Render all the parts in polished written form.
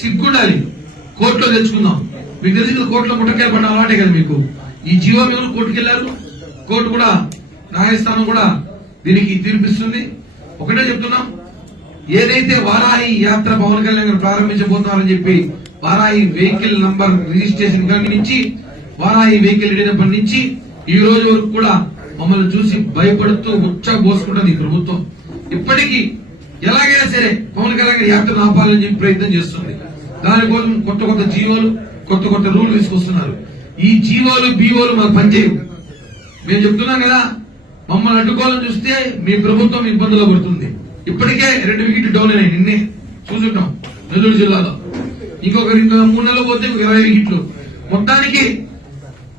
సిగ్గుండాలి. కోర్టులో తెచ్చుకుందాం. మీకు తెలిసి కోర్టులో ముట్టకాయలు పడిన అలవాటే కదా మీకు. ఈ జీవో మీద కోర్టుకు వెళ్లారు. కోర్టు కూడా న్యాయస్థానం కూడా దీనికి తీర్పిస్తుంది. ఒకటే చెప్తున్నాం, ఏదైతే వారాహి యాత్ర పవన్ కళ్యాణ్ గారు ప్రారంభించబోతున్నారని చెప్పి వారాహి వెహికల్ నంబర్ రిజిస్ట్రేషన్ కాడి నుంచి వారాహి వెహికల్ వెళ్ళినప్పటి నుంచి ఈ రోజు వరకు కూడా మమ్మల్ని చూసి భయపడుతూ ఉచ్చబోసుకుంటుంది ఈ ప్రభుత్వం. ఇప్పటికీ ఎలాగైనా సరే పవన్ కళ్యాణ్ గారి యాత్రను ఆపాలని చెప్పి ప్రయత్నం చేస్తుంది. దానికోసం కొత్త కొత్త జీవోలు, కొత్త కొత్త రూల్ తీసుకొస్తున్నారు. ఈ జీవోలు బీవోలు మాకు పనిచేయవు. మేము చెప్తున్నాం కదా, మమ్మల్ని అడ్డుకోవాలని చూస్తే మీ ప్రభుత్వం ఇబ్బందులు పడుతుంది. ఇప్పటికే 2 వికెట్లు డౌన్ అయినాయి. నిన్నే చూసుంటాం నెల్లూరు జిల్లాలో. ఇంకో 3 నెలలు పోతే 20 వికెట్లు. మొత్తానికి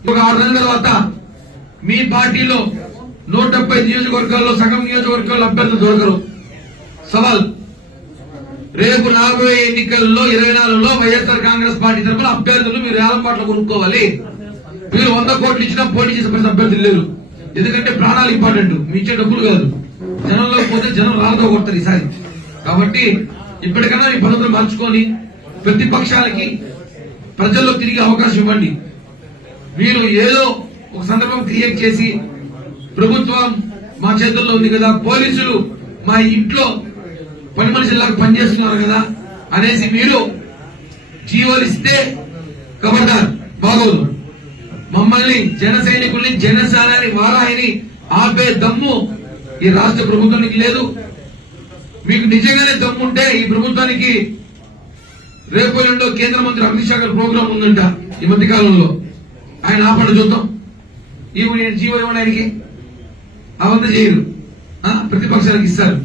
ఒక 6 నెలల తర్వాత మీ పార్టీలో 170 నియోజకవర్గాల్లో సగం నియోజకవర్గాల్లో అభ్యర్థులు దొరకరు. సవాల్, రేపు రాబోయే ఎన్నికల్లో 24లో వైఎస్ఆర్ కాంగ్రెస్ పార్టీ తరఫున అభ్యర్థులు మీరు ఏలంపాట్లో కొనుక్కోవాలి. మీరు 100 కోట్లు ఇచ్చినా పోటీ చేసే అభ్యర్థులు లేరు. ఎందుకంటే ప్రాణాలు ఇంపార్టెంట్, మీ ఇచ్చే డబ్బులు కాదు. జనంలో పోతే జనం రాళ్ళతో కొడతారు ఈసారి. కాబట్టి ఇప్పటికన్నా ఈ పద్ధతులు మార్చుకొని ప్రతిపక్షాలకి ప్రజల్లో తిరిగే అవకాశం ఇవ్వండి. మీరు ఏదో ఒక సందర్భం క్రియేట్ చేసి ప్రభుత్వం మా చేతుల్లో ఉంది కదా, పోలీసులు మా ఇంట్లో పని మనుషుల్లాగా పనిచేస్తున్నారు కదా అనేసి మీరు జీవోలు ఇస్తే ఖబర్దార్, బాగోదు. మమ్మల్ని జన సైనికుల్ని, జనసేనని, వారాహిని ఆపే దమ్ము ఈ రాష్ట్ర ప్రభుత్వానికి లేదు. మీకు నిజంగానే దమ్ముంటే ఈ ప్రభుత్వానికి రేపు ఎల్లుండో కేంద్ర మంత్రి అమిత్ షా గారి ప్రోగ్రాం ఉందంట ఈ మధ్య కాలంలో. ఆయన ఆపండి చూద్దాం. జీవో ఇవ్వండి ఆయనకి. అవంతా చేయరు, ప్రతిపక్షాలకు ఇస్తారు.